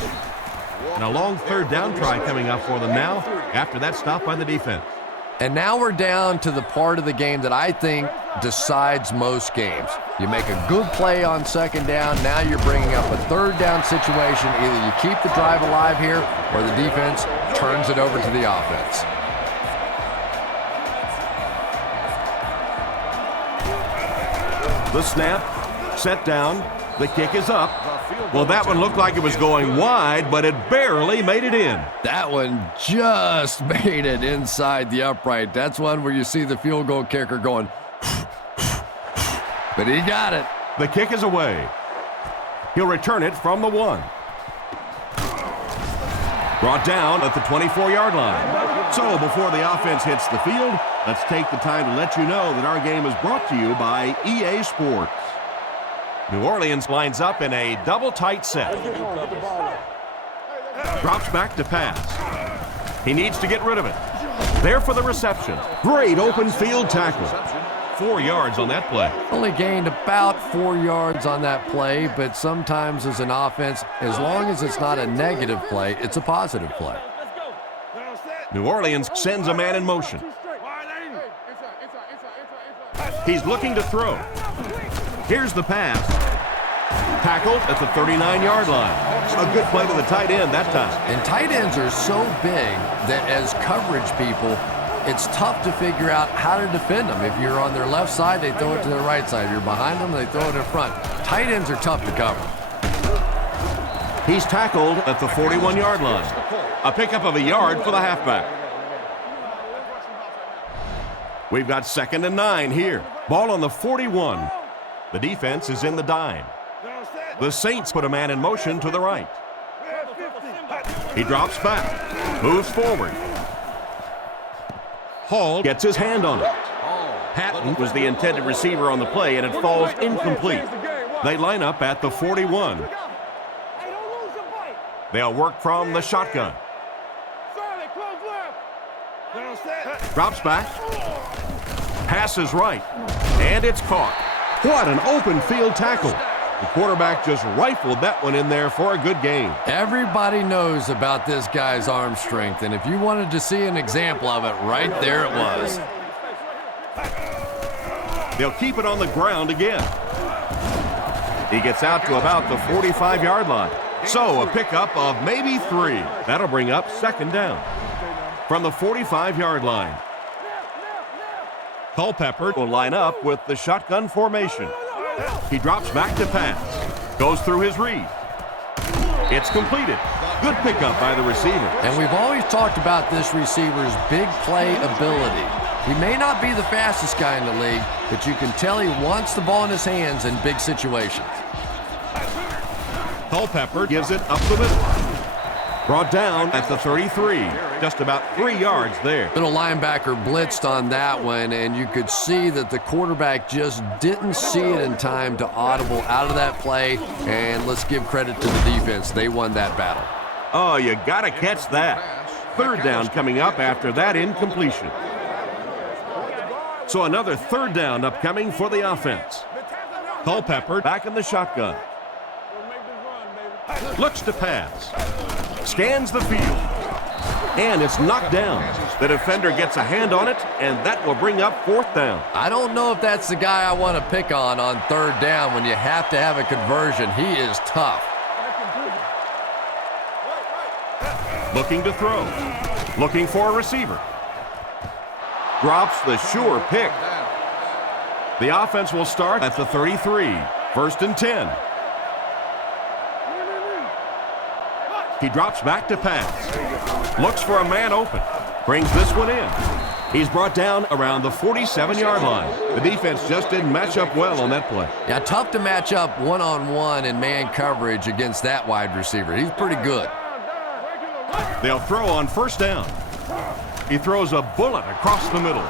And a long third down try coming up for them now after that stop by the defense. And now we're down to the part of the game that I think decides most games. You make a good play on second down, now you're bringing up a third down situation. Either you keep the drive alive here or the defense turns it over to the offense. The snap, set down, the kick is up. Well, that one looked like it was going wide, but it barely made it in. That one just made it inside the upright. That's one where you see the field goal kicker going, but he got it. The kick is away. He'll return it from the 1. Brought down at the 24-yard line. So before the offense hits the field, let's take the time to let you know that our game is brought to you by EA Sports. New Orleans lines up in a double tight set. Drops back to pass. He needs to get rid of it. There for the reception. Great open field tackle. 4 yards on that play. Only gained about 4 yards on that play, but sometimes as an offense, as long as it's not a negative play, it's a positive play. New Orleans sends a man in motion. He's looking to throw. Here's the pass. Tackled at the 39-yard line. A good play to the tight end that time. And tight ends are so big that as coverage people, it's tough to figure out how to defend them. If you're on their left side, they throw it to their right side. If you're behind them, they throw it in front. Tight ends are tough to cover. He's tackled at the 41-yard line. A pickup of a yard for the halfback. We've got 2nd and 9 here. Ball on the 41. The defense is in the dime. The Saints put a man in motion to the right. He drops back, moves forward. Hall gets his hand on it. Hatton was the intended receiver on the play, and it falls incomplete. They line up at the 41. They'll work from the shotgun. Drops back. Passes right. And it's caught. What an open field tackle. The quarterback just rifled that one in there for a good gain. Everybody knows about this guy's arm strength, and if you wanted to see an example of it, right there it was. They'll keep it on the ground again. He gets out to about the 45-yard line. So a pickup of maybe 3. That'll bring up 2nd down. From the 45-yard line. Culpepper will line up with the shotgun formation. He drops back to pass. Goes through his read. It's completed. Good pickup by the receiver. And we've always talked about this receiver's big play ability. He may not be the fastest guy in the league, but you can tell he wants the ball in his hands in big situations. Culpepper gives it up the middle. Brought down at the 33. Just about 3 yards there. Little linebacker blitzed on that one, and you could see that the quarterback just didn't see it in time to audible out of that play. And let's give credit to the defense. They won that battle. Oh, you got to catch that. 3rd down coming up after that incompletion. So another 3rd down upcoming for the offense. Culpepper back in the shotgun. Looks to pass. Scans the field. And it's knocked down. The defender gets a hand on it, and that will bring up 4th down. I don't know if that's the guy I want to pick on 3rd down when you have to have a conversion. He is tough. Looking to throw. Looking for a receiver. Drops the sure pick. The offense will start at the 33. 1st and 10. He drops back to pass. Looks for a man open. Brings this one in. He's brought down around the 47-yard line. The defense just didn't match up well on that play. Yeah, tough to match up one-on-one in man coverage against that wide receiver. He's pretty good. They'll throw on 1st down. He throws a bullet across the middle.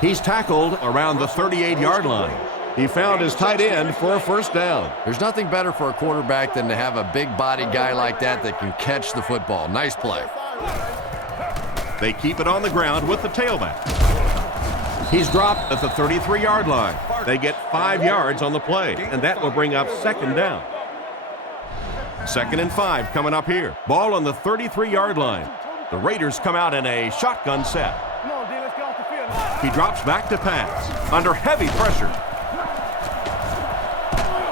He's tackled around the 38-yard line. He found his tight end for a 1st down. There's nothing better for a quarterback than to have a big body guy like that can catch the football. Nice play. They keep it on the ground with the tailback. He's dropped at the 33-yard line. They get 5 yards on the play, and that will bring up 2nd down. 2nd and 5 coming up here. Ball on the 33-yard line. The Raiders come out in a shotgun set. He drops back to pass under heavy pressure.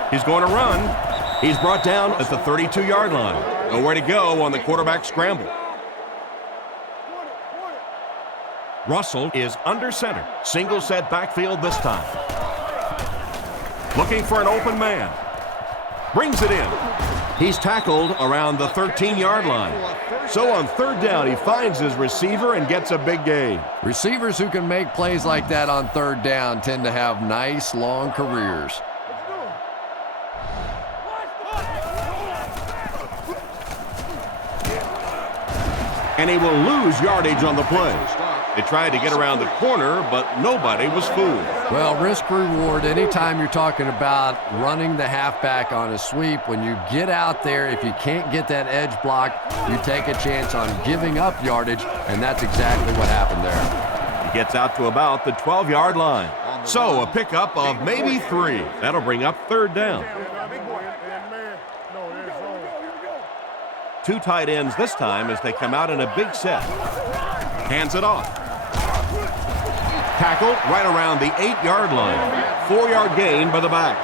He's going to run. He's brought down at the 32-yard line. Nowhere to go on the quarterback scramble. Russell is under center. Single set backfield this time. Looking for an open man. Brings it in. He's tackled around the 13-yard line. So on 3rd down, he finds his receiver and gets a big gain. Receivers who can make plays like that on 3rd down tend to have nice, long careers. And he will lose yardage on the play. They tried to get around the corner, but nobody was fooled. Well, risk reward, anytime you're talking about running the halfback on a sweep, when you get out there, if you can't get that edge block, you take a chance on giving up yardage, and that's exactly what happened there. He gets out to about the 12-yard line. So a pickup of maybe 3. That'll bring up 3rd down. 2 tight ends this time as they come out in a big set. Hands it off. Tackled right around the 8-yard line. 4-yard gain by the back.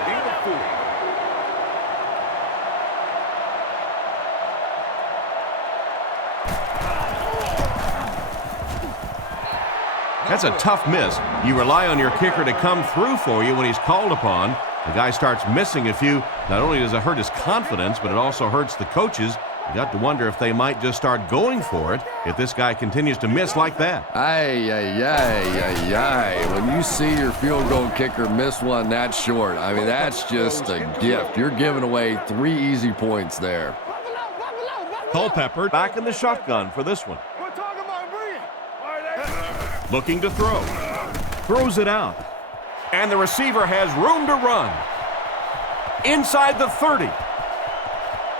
That's a tough miss. You rely on your kicker to come through for you when he's called upon. The guy starts missing a few. Not only does it hurt his confidence, but it also hurts the coaches. You got to wonder if they might just start going for it if this guy continues to miss like that. When you see your field goal kicker miss one that short, I mean, that's just a gift. You're giving away 3 easy points there. Culpepper back in the shotgun for this one. Looking to throw. Throws it out. And the receiver has room to run. Inside the 30.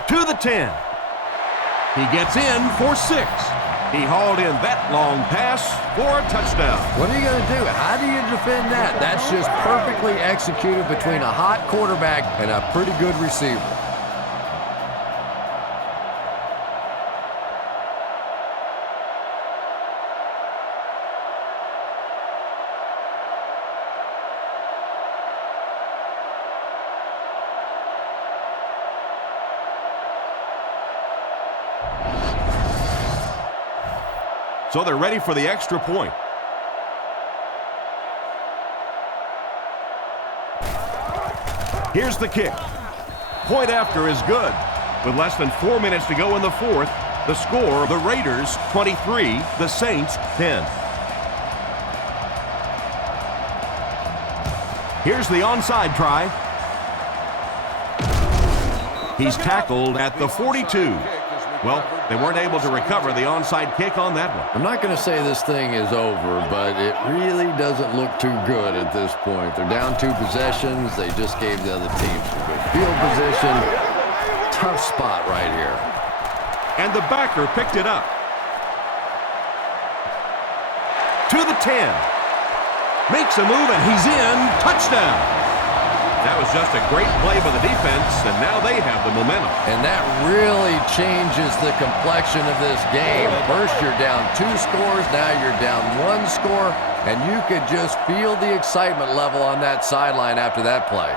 To the 10. He gets in for 6. He hauled in that long pass for a touchdown. What are you going to do? How do you defend that? That's just perfectly executed between a hot quarterback and a pretty good receiver. So they're ready for the extra point. Here's the kick. Point after is good. With less than 4 minutes to go in the 4th, the score, the Raiders 23, the Saints 10. Here's the onside try. He's tackled at the 42. Well, they weren't able to recover the onside kick on that one. I'm not going to say this thing is over, but it really doesn't look too good at this point. They're down 2 possessions. They just gave the other team some good field position. Tough spot right here. And the backer picked it up. To the 10. Makes a move, and he's in. Touchdown. That was just a great play by the defense, and now they have the momentum. And that really changes the complexion of this game. First, you're down 2 scores. Now you're down 1 score, and you could just feel the excitement level on that sideline after that play.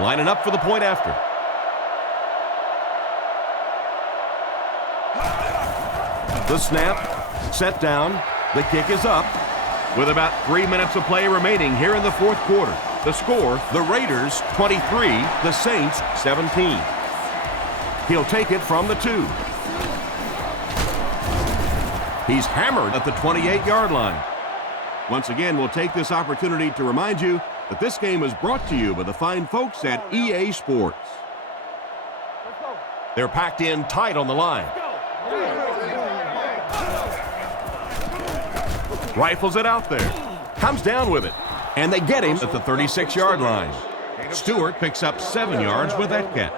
Lining up for the point after. The snap, set down, the kick is up. With about 3 minutes of play remaining here in the 4th quarter. The score, the Raiders 23, the Saints 17. He'll take it from the 2. He's hammered at the 28-yard line. Once again, we'll take this opportunity to remind you that this game is brought to you by the fine folks at EA Sports. They're packed in tight on the line. Rifles it out there. Comes down with it. And they get him at the 36-yard line. Stewart picks up 7 yards with that catch.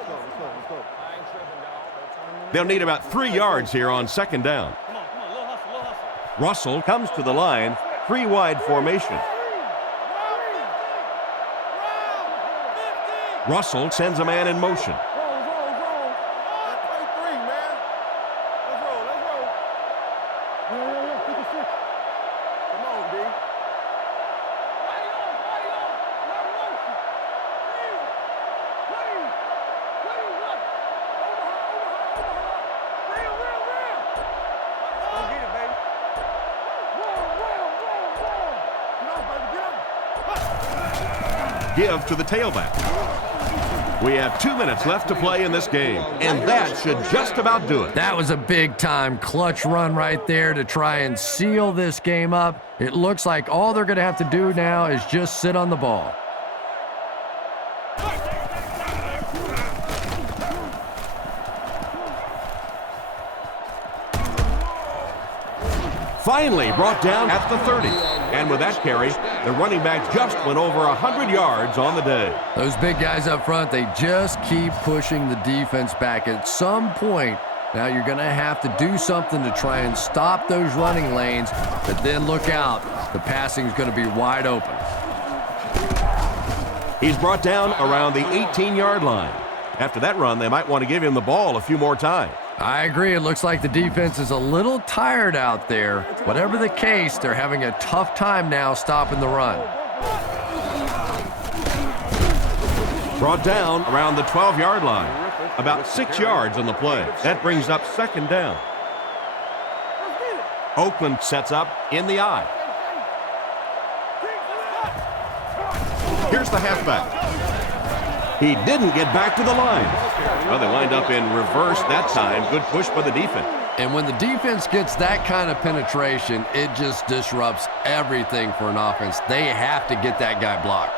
They'll need about 3 yards here on 2nd down. Russell comes to the line, 3-wide formation. Russell sends a man in motion. give to the tailback. We have 2 minutes left to play in this game, and that should just about do it. That was a big-time clutch run right there to try and seal this game up. It looks like all they're going to have to do now is just sit on the ball. Finally brought down at the 30. And with that carry, the running back just went over 100 yards on the day. Those big guys up front, they just keep pushing the defense back. At some point, now you're going to have to do something to try and stop those running lanes, but then look out. The passing is going to be wide open. He's brought down around the 18-yard line. After that run, they might want to give him the ball a few more times. I agree. It looks like the defense is a little tired out there. Whatever the case, they're having a tough time now stopping the run. Brought down around the 12-yard line. About 6 yards on the play. That brings up second down. Oakland sets up in the I. Here's the halfback. He didn't get back to the line. Well, they wind up in reverse that time. Good push by the defense. And when the defense gets that kind of penetration, it just disrupts everything for an offense. They have to get that guy blocked.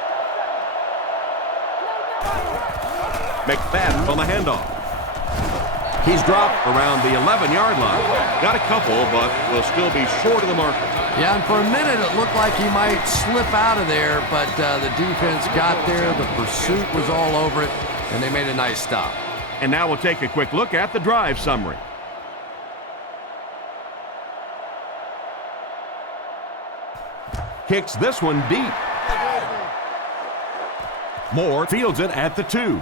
McFadden on the handoff. He's dropped around the 11-yard line. Got a couple, but will still be short of the marker. Yeah, and for a minute it looked like he might slip out of there, but the defense got there. The pursuit was all over it, and they made a nice stop. And now we'll take a quick look at the drive summary. Kicks this one deep. Moore fields it at the 2.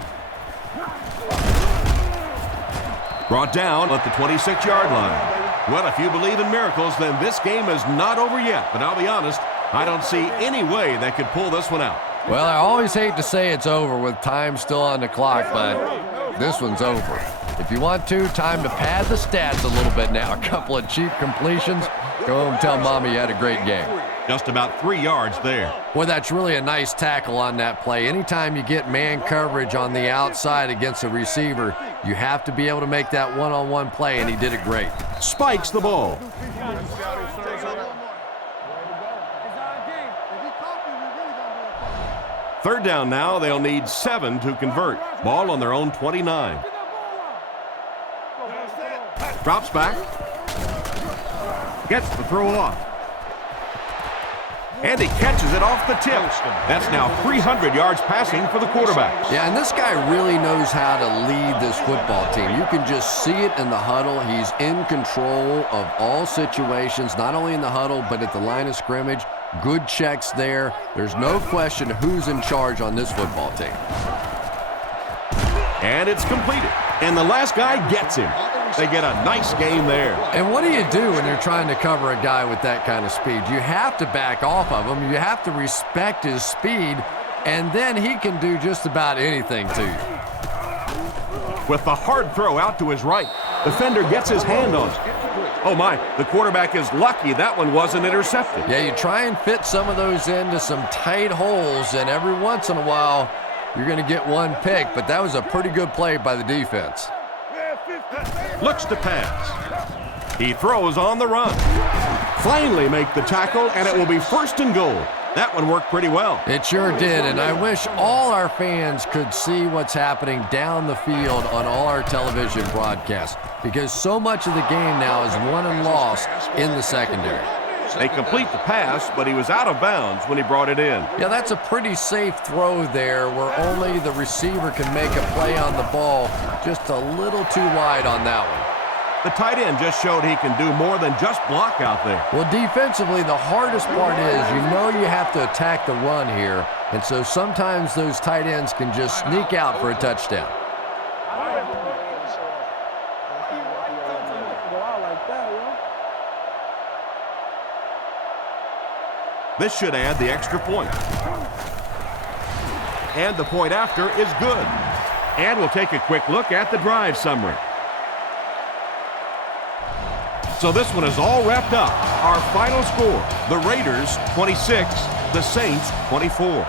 Brought down at the 26-yard line. Well, if you believe in miracles, then this game is not over yet. But I'll be honest, I don't see any way they could pull this one out. Well, I always hate to say it's over with time still on the clock, but this one's over. If you want to, time to pad the stats a little bit now. A couple of cheap completions. Go home and tell Mommy you had a great game. Just about 3 yards there. Boy, that's really a nice tackle on that play. Anytime you get man coverage on the outside against a receiver, you have to be able to make that one-on-one play, and he did it great. Spikes the ball. Third down now. They'll need 7 to convert. Ball on their own 29. Drops back. Gets the throw off. And he catches it off the tip. That's now 300 yards passing for the quarterback. Yeah, and this guy really knows how to lead this football team. You can just see it in the huddle. He's in control of all situations, not only in the huddle, but at the line of scrimmage. Good checks there. There's no question who's in charge on this football team. And it's completed. And the last guy gets him. They get a nice game there. And what do you do when you're trying to cover a guy with that kind of speed? You have to back off of him. You have to respect his speed, and then he can do just about anything to you. With the hard throw out to his right, defender gets his hand on it. Oh my, the quarterback is lucky that one wasn't intercepted. Yeah, you try and fit some of those into some tight holes, and every once in a while, you're going to get one pick, but that was a pretty good play by the defense. Looks to pass. He throws on the run. Finally make the tackle, and it will be first and goal. That one worked pretty well. It sure did, and I wish all our fans could see what's happening down the field on all our television broadcasts, because so much of the game now is won and lost in the secondary. They complete the pass, but he was out of bounds when he brought it in. Yeah, that's a pretty safe throw there where only the receiver can make a play on the ball. Just a little too wide on that one. The tight end just showed he can do more than just block out there. Well, defensively, the hardest part is you have to attack the run here, and so sometimes those tight ends can just sneak out for a touchdown. This should add the extra point. And the point after is good. And we'll take a quick look at the drive summary. So this one is all wrapped up. Our final score, the Raiders 26, the Saints 24.